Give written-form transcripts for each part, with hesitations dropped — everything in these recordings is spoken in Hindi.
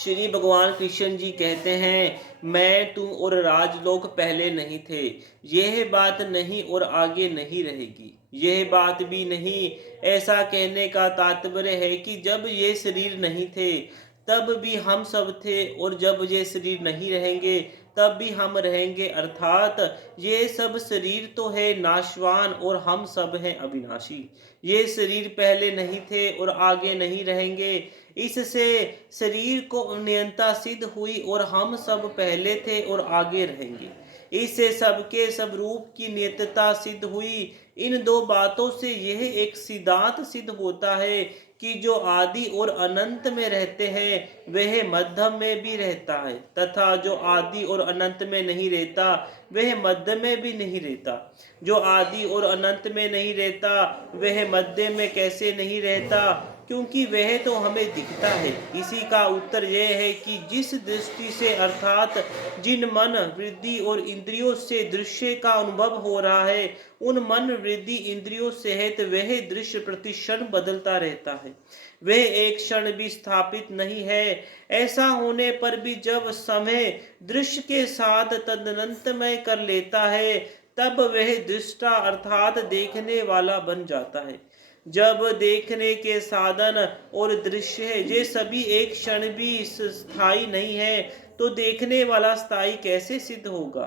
श्री भगवान कृष्ण जी कहते हैं, मैं तू और राजलोक पहले नहीं थे। यह बात नहीं और आगे नहीं रहेगी। यह बात भी नहीं। ऐसा कहने का तात्पर्य है कि जब ये शरीर नहीं थे तब भी हम सब थे, और जब ये शरीर नहीं रहेंगे तब भी हम रहेंगे। अर्थात ये सब शरीर तो है नाशवान और हम सब हैं अविनाशी। ये शरीर पहले नहीं थे और आगे नहीं रहेंगे। इससे शरीर को नियंता सिद्ध हुई, और हम सब पहले थे और आगे रहेंगे। इससे सबके सब रूप की नियतता सिद्ध हुई। इन दो बातों से यह एक सिद्धांत सिद्ध होता है कि जो आदि और अनंत में रहते हैं वह मध्यम में भी रहता है, तथा जो आदि और अनंत में नहीं रहता वह मध्य में भी नहीं रहता। जो आदि और अनंत में नहीं रहता वह मध्य में कैसे नहीं रहता, क्योंकि वह तो हमें दिखता है। इसी का उत्तर यह है कि जिस दृष्टि से अर्थात जिन मन वृद्धि और इंद्रियों से दृश्य का अनुभव हो रहा है, उन मन वृद्धि इंद्रियों सहित वह दृश्य प्रतिक्षण बदलता रहता है, वह एक क्षण भी स्थापित नहीं है। ऐसा होने पर भी जब समय दृश्य के साथ तदनंतमय कर लेता है तब वह दृष्टा अर्थात देखने वाला बन जाता है। जब देखने के साधन और दृश्य है ये सभी एक क्षण भी स्थायी नहीं है, तो देखने वाला स्थायी कैसे सिद्ध होगा।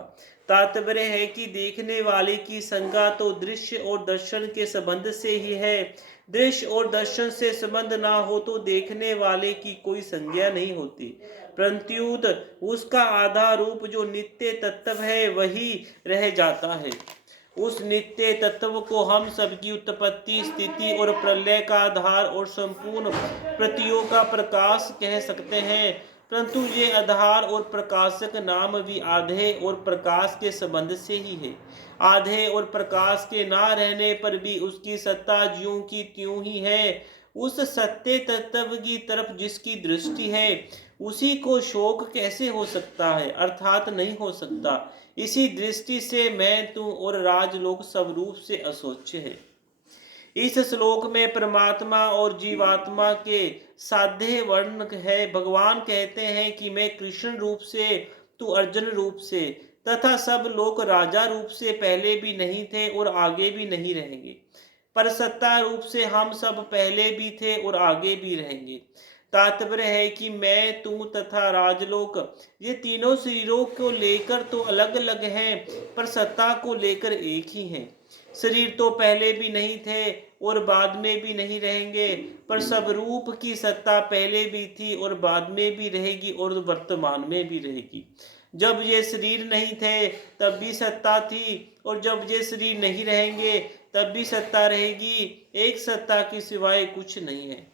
तात्पर्य है कि देखने वाले की संज्ञा तो दृश्य और दर्शन के संबंध से ही है। दृश्य और दर्शन से संबंध ना हो तो देखने वाले की कोई संज्ञा नहीं होती, परंतु उसका आधार रूप जो नित्य तत्व है वही रह जाता है। उस नित्य तत्व को हम सबकी उत्पत्ति स्थिति और प्रलय का आधार और संपूर्ण प्रतियों का प्रकाश कह सकते हैं, परंतु ये आधार और प्रकाशक नाम भी आधे और प्रकाश के संबंध से ही है। आधे और प्रकाश के ना रहने पर भी उसकी सत्ता ज्यों की त्यों ही है। उस सत्य तत्व की तरफ जिसकी दृष्टि है उसी को शोक कैसे हो सकता है, अर्थात नहीं हो सकता। इसी दृष्टि से मैं तू और राजलोक सब रूप से असोच्य है। इस श्लोक में परमात्मा और जीवात्मा के साध्य वर्ण है। भगवान कहते हैं कि मैं कृष्ण रूप से, तू अर्जुन रूप से, तथा सब लोग राजा रूप से पहले भी नहीं थे और आगे भी नहीं रहेंगे। पर सत्ता रूप से हम सब पहले भी थे और आगे भी रहेंगे। तात्पर्य है कि मैं तू तथा राजलोक ये तीनों शरीरों को लेकर तो अलग अलग हैं, पर सत्ता को लेकर एक ही हैं। शरीर तो पहले भी नहीं थे और बाद में भी नहीं रहेंगे, पर सब रूप की सत्ता पहले भी थी और बाद में भी रहेगी और वर्तमान में भी रहेगी। जब ये शरीर नहीं थे तब भी सत्ता थी, और जब ये शरीर नहीं रहेंगे तब भी सत्ता रहेगी। एक सत्ता के सिवाय कुछ नहीं है।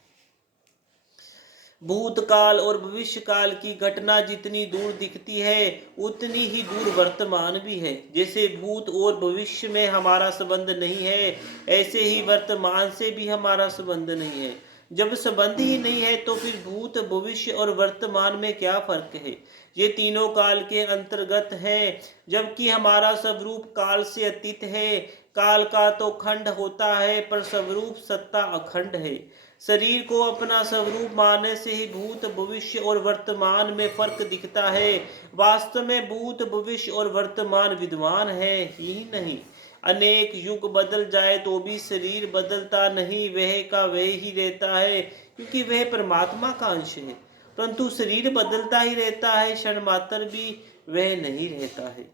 भूतकाल और भविष्य काल की घटना जितनी दूर दिखती है उतनी ही दूर वर्तमान भी है। जैसे भूत और भविष्य में हमारा संबंध नहीं है, ऐसे ही वर्तमान से भी हमारा संबंध नहीं है। जब संबंध ही नहीं है तो फिर भूत भविष्य और वर्तमान में क्या फर्क है। ये तीनों काल के अंतर्गत हैं, जबकि हमारा स्वरूप काल से अतीत है। काल का तो खंड होता है पर स्वरूप सत्ता अखंड है। शरीर को अपना स्वरूप मानने से ही भूत भविष्य और वर्तमान में फर्क दिखता है। वास्तव में भूत भविष्य और वर्तमान विद्यमान है ही नहीं। अनेक युग बदल जाए तो भी शरीर बदलता नहीं, वह का वह ही रहता है, क्योंकि वह परमात्मा का अंश है। परंतु शरीर बदलता ही रहता है, क्षण मात्र भी वह नहीं रहता है।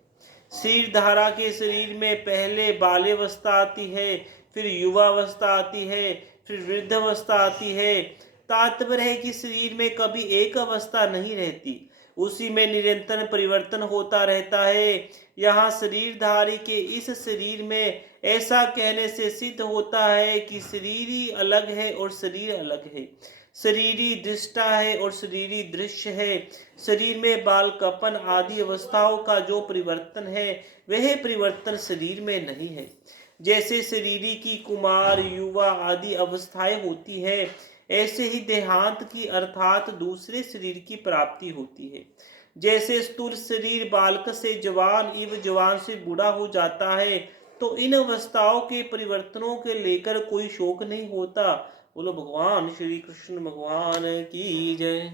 शरीर धारा के शरीर में पहले बाल्यावस्था आती है, फिर युवावस्था आती है, फिर वृद्धावस्था आती है। तात्पर्य है कि शरीर में कभी एक अवस्था नहीं रहती, उसी में निरंतर परिवर्तन होता रहता है। यहाँ शरीरधारी के इस शरीर में ऐसा कहने से सिद्ध होता है कि शरीरी अलग है और शरीर अलग है। शरीरी दृष्टा है और शरीरी दृश्य है। शरीर में बालकपन आदि अवस्थाओं का जो परिवर्तन है वह परिवर्तन शरीर में नहीं है। जैसे शरीरी की कुमार युवा आदि अवस्थाएं होती है, ऐसे ही देहांत की अर्थात दूसरे शरीर की प्राप्ति होती है। जैसे स्थूल शरीर बालक से जवान एवं जवान से बूढ़ा हो जाता है, तो इन अवस्थाओं के परिवर्तनों के लेकर कोई शोक नहीं होता। बोलो भगवान श्री कृष्ण भगवान की जय।